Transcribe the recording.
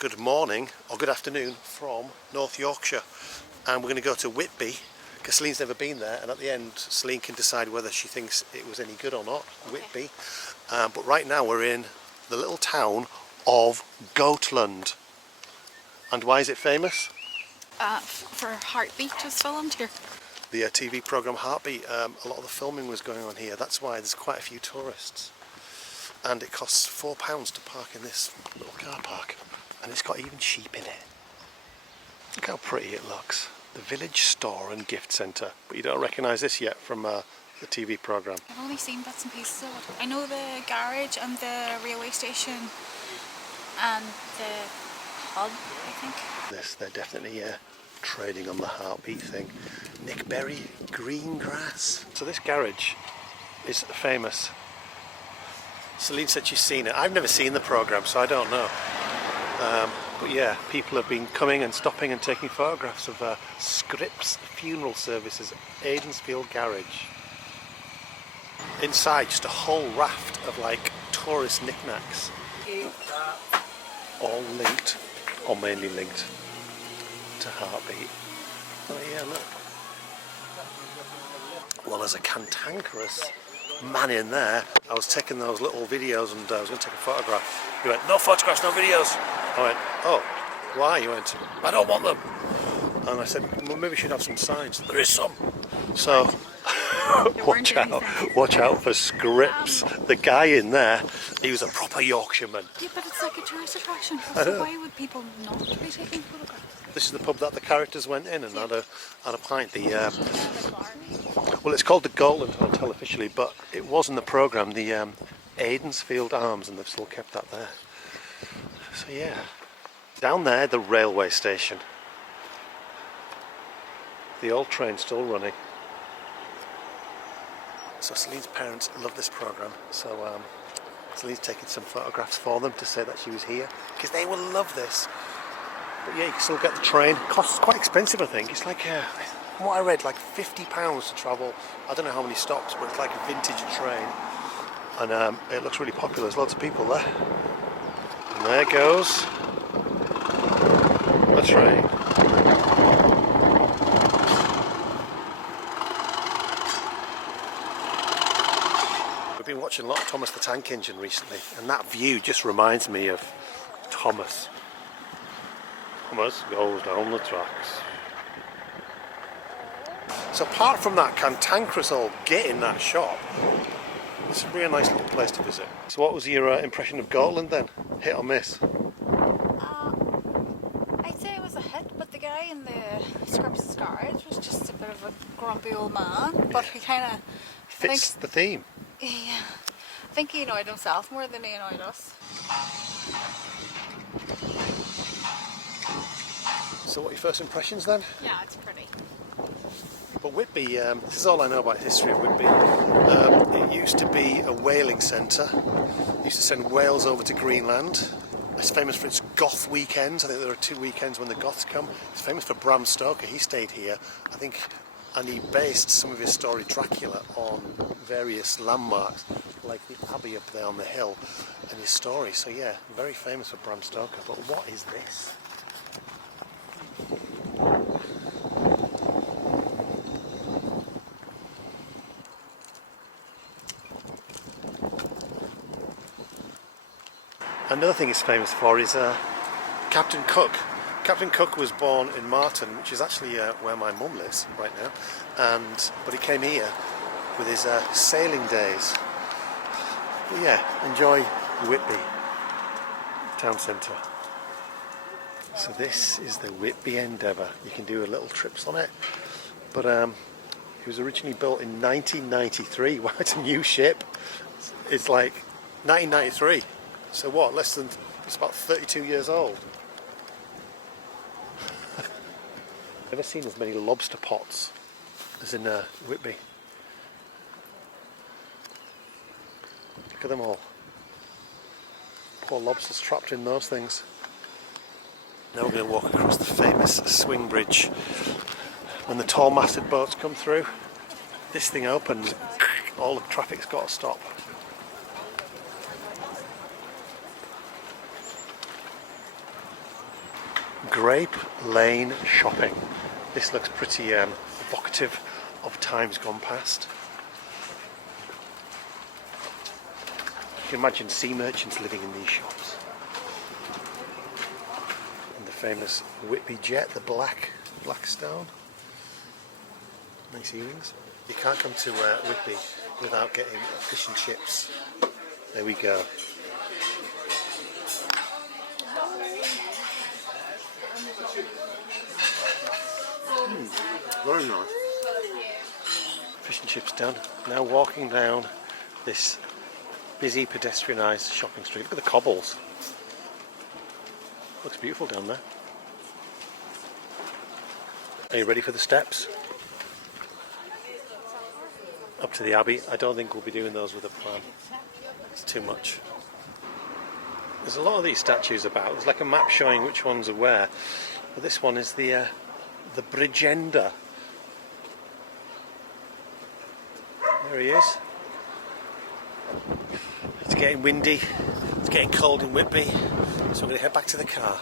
good morning or good afternoon from North Yorkshire, and we're going to go to Whitby because Celine's never been there, and at the end Celine can decide whether she thinks it was any good or not. Whitby. But right now we're in the little town of Goathland. And why is it famous? For Heartbeat was filmed here. The TV programme Heartbeat, a lot of the filming was going on here. That's why there's quite a few tourists. And it costs £4 to park in this little car park. And it's got even sheep in it. Look how pretty it looks. The village store and gift centre. But you don't recognise this yet from the TV programme. I've only seen bits and pieces of it. I know the garage and the railway station and the hub, I think. They're definitely trading on the Heartbeat thing. Nick Berry, green grass. So this garage is famous. Celine said she's seen it. I've never seen the programme, so I don't know. But yeah, people have been coming and stopping and taking photographs of Scripps Funeral Services, Aidensfield Garage. Inside, just a whole raft of like tourist knickknacks. All linked, or mainly linked, to Heartbeat. Oh yeah, look. Well, there's a cantankerous man in there. I was taking those little videos and I was going to take a photograph. He went, no photographs, no videos. I went, oh, why? He went, I don't want them. And I said, well, maybe we should have some signs. There is some. So, watch out for Scripps. The guy in there, he was a proper Yorkshireman. Yeah, but it's like a tourist attraction. So why would people not be taking photographs? This is the pub that the characters went in and had a pint. Well, it's called the Goathland Hotel officially, but it was in the programme, the Aidensfield Arms, and they've still kept that there. So yeah, down there, the railway station. The old train's still running. So Celine's parents love this programme, so Celine's taking some photographs for them to say that she was here, because they will love this. But yeah, you can still get the train. It costs quite expensive, I think. It's like, from what I read, like £50 to travel. I don't know how many stops, but it's like a vintage train. And it looks really popular. There's lots of people there. And there goes the train. We've been watching a lot of Thomas the Tank Engine recently, and that view just reminds me of Thomas. Thomas goes down the tracks. So apart from that cantankerous old gate in that shop, it's a really nice little place to visit. So what was your impression of Goathland then? Hit or miss? I'd say it was a hit, but the guy in the Scripps garage was just a bit of a grumpy old man, but he kind of fits the theme. Yeah, I think he annoyed himself more than he annoyed us. So what are your first impressions then? Yeah, it's pretty. But Whitby, this is all I know about the history of Whitby. It used to be a whaling centre. It used to send whales over to Greenland. It's famous for its Goth weekends. I think there are 2 weekends when the Goths come. It's famous for Bram Stoker. He stayed here, I think, and he based some of his story Dracula on various landmarks, like the Abbey up there on the hill, and his story. So yeah, very famous for Bram Stoker. But what is this? Another thing it's famous for is Captain Cook. Captain Cook was born in Marton, which is actually where my mum lives right now, but he came here with his sailing days. But yeah, enjoy Whitby town centre. So this is the Whitby Endeavour. You can do a little trips on it, but it was originally built in 1993. Wow, it's a new ship. It's like 1993. So what, it's about 32 years old. Never seen as many lobster pots as in Whitby. Look at them all. Poor lobsters trapped in those things. Now we're going to walk across the famous swing bridge. When the tall masted boats come through, this thing opens, all the traffic's got to stop. Grape Lane shopping. This looks pretty evocative of times gone past. You can imagine sea merchants living in these shops. And the famous Whitby jet, the black stone. Nice earrings. You can't come to Whitby without getting fish and chips. There we go. Very nice. Fish and chips done. Now walking down this busy pedestrianised shopping street. Look at the cobbles. Looks beautiful down there. Are you ready for the steps? Up to the Abbey. I don't think we'll be doing those with a plan. It's too much. There's a lot of these statues about. There's like a map showing which ones are where. But this one is the Bridgender. There he is. It's getting windy. It's getting cold in Whitby. So I'm going to head back to the car.